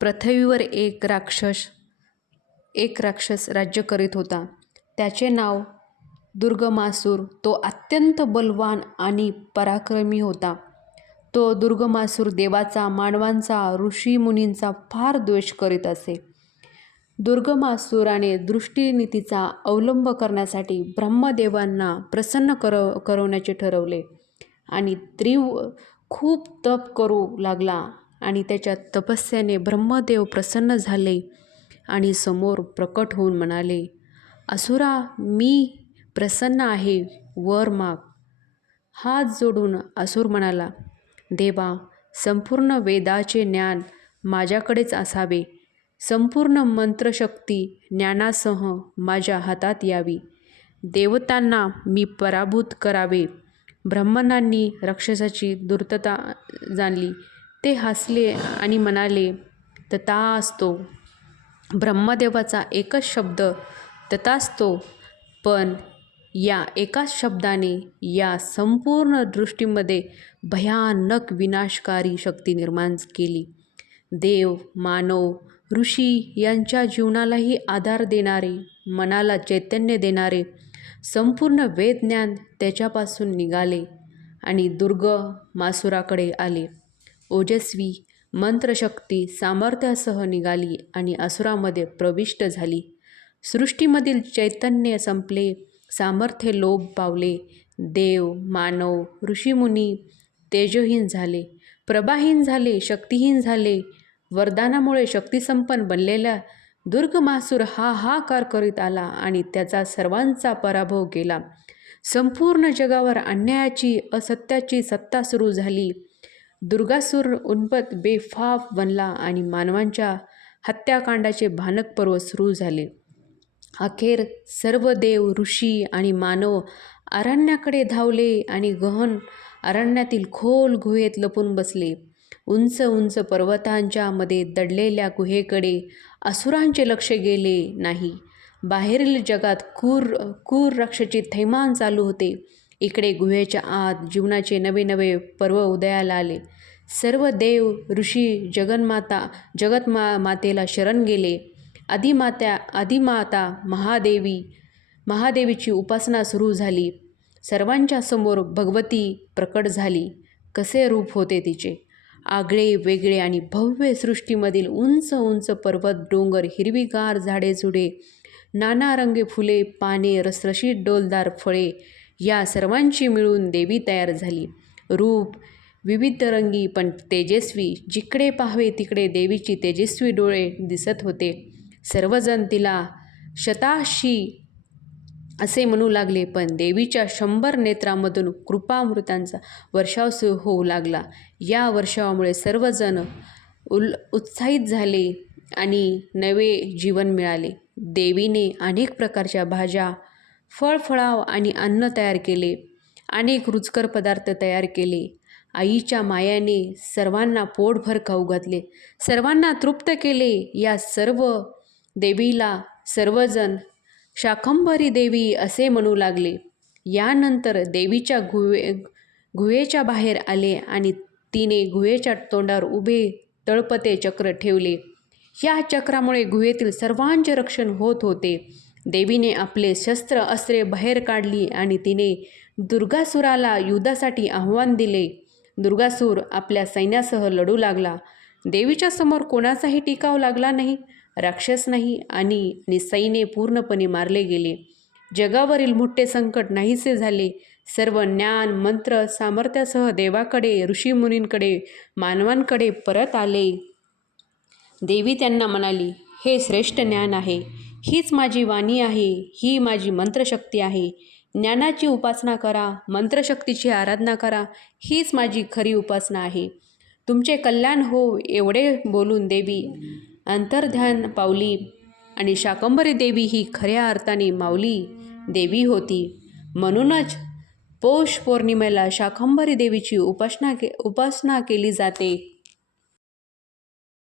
पृथ्वीवर एक राक्षस राज्य करीत होता. त्याचे नाव दुर्गमासूर. तो अत्यंत बलवान आणि पराक्रमी होता. तो दुर्गमासूर देवाचा, मानवांचा, ऋषीमुनींचा फार द्वेष करीत असे. दुर्गमासूराने दृष्टीनीतीचा अवलंब करण्यासाठी ब्रह्मदेवांना प्रसन्न करवण्याचे ठरवले आणि खूप तप करू लागला आणि त्याच्या तपस्याने ब्रह्मदेव प्रसन्न झाले आणि समोर प्रकट होऊन म्हणाले, असुरा, मी प्रसन्न आहे, वर माग. हात जोडून असुर म्हणाला, देवा, संपूर्ण वेदाचे ज्ञान माझ्याकडेच असावे. संपूर्ण मंत्रशक्ती ज्ञानासह माझ्या हातात यावी. देवतांना मी पराभूत करावे. ब्राह्मणांनी राक्षसाची धूर्तता जाणली. ते हसले आणि म्हणाले, तथास्तु. ब्रह्मदेवाचा एकच शब्द तथास्तु, पण या एकाच शब्दाने या संपूर्ण दृष्टीमध्ये भयानक विनाशकारी शक्ती निर्माण केली. देव, मानव, ऋषी यांच्या जीवनालाही आधार देणारे, मनाला चैतन्य देणारे संपूर्ण वेदज्ञान त्याच्यापासून निघाले आणि दुर्गमासूराकडे आले. ओजस्वी मंत्रशक्ती सामर्थ्यासह निघाली आणि असुरामध्ये प्रविष्ट झाली. सृष्टीमधील चैतन्य संपले, सामर्थ्य लोप पावले. देव, मानव, ऋषीमुनी तेजहीन झाले, प्रभाहीन झाले, शक्तिहीन झाले. वरदानामुळे शक्तिसंपन्न बनलेला दुर्गमासूर हाहाकार करीत आला आणि त्याचा सर्वांचा पराभव केला. संपूर्ण जगावर अन्यायाची, असत्याची सत्ता सुरू झाली. दुर्गासूर उन्मत्त, बेफाम बनला आणि मानवांच्या हत्याकांडाचे भयानक पर्व सुरू झाले. अखेर सर्व देव, ऋषी आणि मानव अरण्याकडे धावले आणि गहन अरण्यातील खोल गुहेत लपून बसले. उंच उंच पर्वतांच्या मध्ये दडलेल्या गुहेकडे असुरांचे लक्ष गेले नाही. बाहेरील जगात क्रूर राक्षसी थैमान चालू होते. इकडे गुहेच्या आत जीवनाचे नवे नवे पर्व उदयाला आले. सर्व देव, ऋषी जगन्मातेला शरण गेले. आदिमाता महादेवीची उपासना सुरू झाली. सर्वांच्या समोर भगवती प्रकट झाली. कसे रूप होते तिचे! आगळे वेगळे आणि भव्य. सृष्टीमधील उंच उंच पर्वत, डोंगर, हिरवीगार झाडेझुडे, नाना रंगी फुले, पाने, रसरशीत डौलदार फळे या सर्वांची मिळून देवी तयार झाली. रूप विविधरंगी पण तेजस्वी. जिकडे पाहावे तिकडे देवीची तेजस्वी डोळे दिसत होते. सर्वजण तिला शताशी असे म्हणू लागले, पण देवीच्या 100 नेत्रांमधून कृपामृतांचा वर्षाव होऊ लागला. या वर्षावामुळे सर्वजण उत्साहित झाले आणि नवे जीवन मिळाले. देवीने अनेक प्रकारच्या भाज्या, फळफळाव आणि अन्न तयार केले. अनेक रुचकर पदार्थ तयार केले. आईच्या मायाने सर्वांना पोटभर खाऊ घातले, सर्वांना तृप्त केले. या सर्व देवीला सर्वजण शाकंभरी देवी असे म्हणू लागले. यानंतर देवीच्या गुहेच्या बाहेर आले आणि तिने गुहेच्या तोंडावर उभे तळपते चक्र ठेवले. या चक्रामुळे गुहेतील सर्वांचे रक्षण होत होते. देवीने आपले शस्त्र अस्त्रे बाहेर काढली आणि तिने दुर्गासुराला युद्धासाठी आव्हान दिले. दुर्गासूर आपल्या सैन्यासह लढू लागला. देवीच्या समोर कोणाचाही टिकाव लागला नाही. राक्षस नाही आणि सैन्य पूर्णपणे मारले गेले. जगावरील मोठे संकट नाहीसे झाले. सर्व ज्ञान, मंत्र, सामर्थ्यासह देवाकडे, ऋषीमुनींकडे, मानवांकडे परत आले. देवी त्यांना म्हणाली, हे श्रेष्ठ ज्ञान आहे. हीच माझी वाणी आहे. ही माझी मंत्रशक्ती आहे. ज्ञानाची उपासना करा, मंत्रशक्तीची आराधना करा. हीच माझी खरी उपासना आहे. तुमचे कल्याण हो. एवढे बोलून देवी अंतर्ध्यान पावली आणि शाकंभरी देवी ही खऱ्या अर्थाने माऊली देवी होती. म्हणूनच पौष पौर्णिमेला शाकंभरी देवीची उपासना केली जाते.